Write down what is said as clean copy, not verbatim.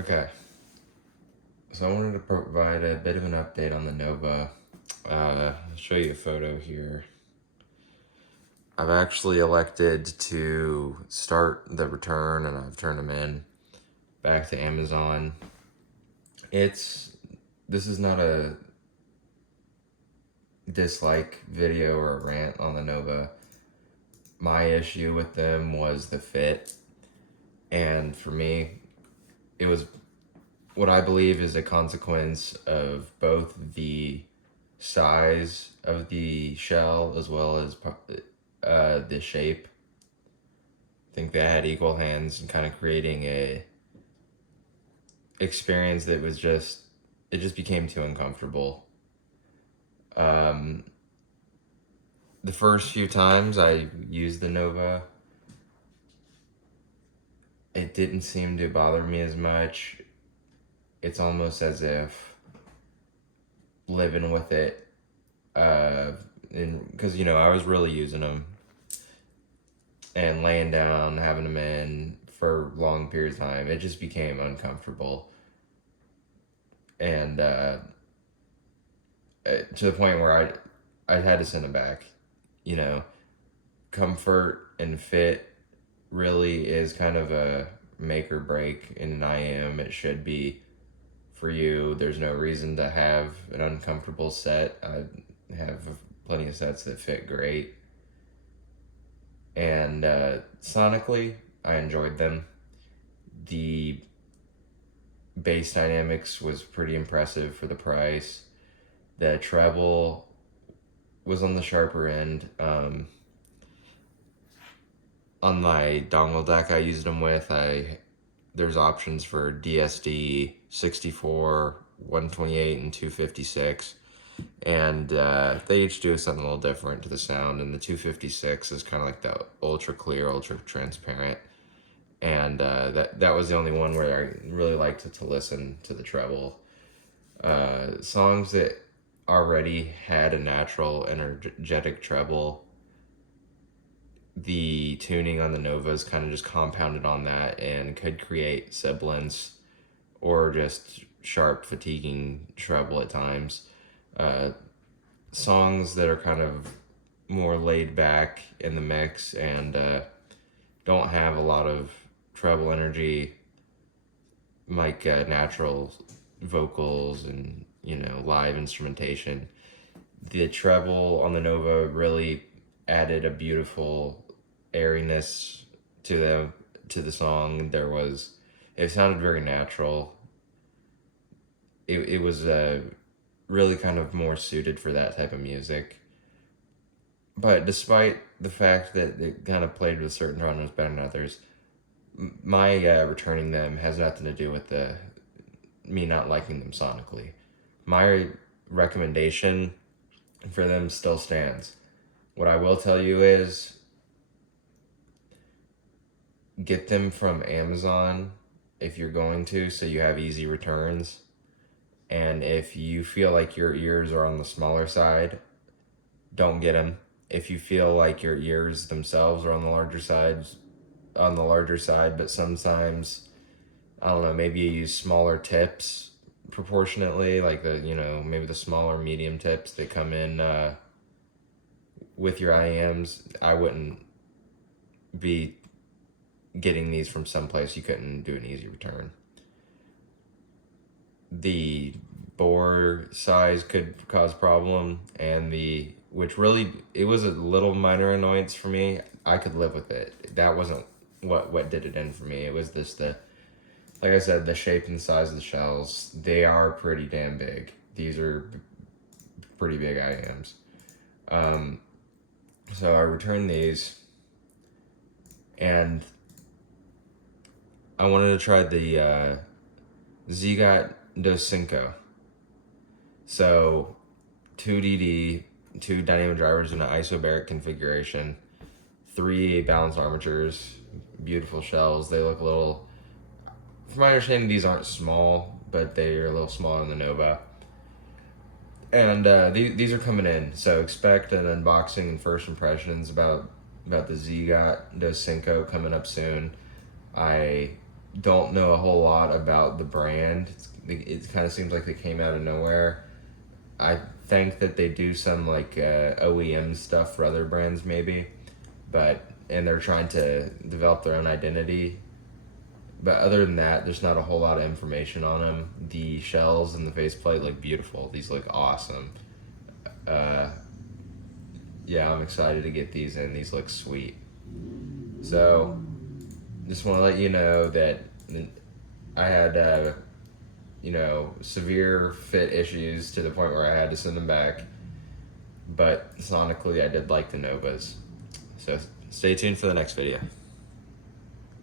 Okay, so I wanted to provide a bit of an update on the Nova. I'll show you a photo here. I've actually elected to start the return, and I've turned them in back to Amazon. This is not a dislike video or a rant on the Nova. My issue with them was the fit, and for me, it was what I believe is a consequence of both the size of the shell as well as the shape. I think they had equal hands and kind of creating a experience that was it just became too uncomfortable. The first few times I used the Nova, it didn't seem to bother me as much. It's almost as if living with it, because I was really using them and laying down, having them in for long periods of time. It just became uncomfortable, and to the point where I had to send them back. Comfort and fit really is kind of a make or break in an IM. It should be for you. There's no reason to have an uncomfortable set. I have plenty of sets that fit great. And sonically, I enjoyed them. The bass dynamics was pretty impressive for the price. The treble was on the sharper end. On my dongle deck I used them with, there's options for DSD, 64, 128, and 256. And they each do something a little different to the sound. And the 256 is kind of like the ultra clear, ultra transparent. And that was the only one where I really liked to listen to the treble. Songs that already had a natural, energetic treble, the tuning on the Novas kind of just compounded on that and could create sibilance or just sharp, fatiguing treble at times. Songs that are kind of more laid back in the mix and don't have a lot of treble energy, like natural vocals and live instrumentation. The treble on the Nova really added a beautiful airiness to the song. It sounded very natural. It was really kind of more suited for that type of music. But despite the fact that it kind of played with certain genres better than others, my returning them has nothing to do with me not liking them sonically. My recommendation for them still stands. What I will tell you is get them from Amazon if you're going to, so you have easy returns. And if you feel like your ears are on the smaller side, don't get them. If you feel like your ears themselves are on the larger side, but sometimes, I don't know, maybe you use smaller tips proportionately, like maybe the smaller medium tips that come in with your IMs. I wouldn't be getting these from someplace you couldn't do an easy return. The bore size could cause problem, and which really, it was a little minor annoyance for me. I could live with it. That wasn't what did it in for me. It was like I said, the shape and size of the shells. They are pretty damn big. These are pretty big IMs. So I returned these, and I wanted to try the Zigot Dos Cinco. So 2 DD, 2 dynamic drivers in an isobaric configuration, 3 balanced armatures, beautiful shells. They look a little, from my understanding, these aren't small, but they are a little smaller than the Nova. And these are coming in, so expect an unboxing and first impressions about the Zigot Dos Cinco coming up soon. I don't know a whole lot about the brand. It kind of seems like they came out of nowhere. I think that they do some like OEM stuff for other brands maybe, and they're trying to develop their own identity. But other than that, there's not a whole lot of information on them. The shells and the faceplate look beautiful. These look awesome. Uh, yeah, I'm excited to get these in. These look sweet. So, just want to let you know that I had, severe fit issues to the point where I had to send them back. But sonically, I did like the Novas. So, stay tuned for the next video.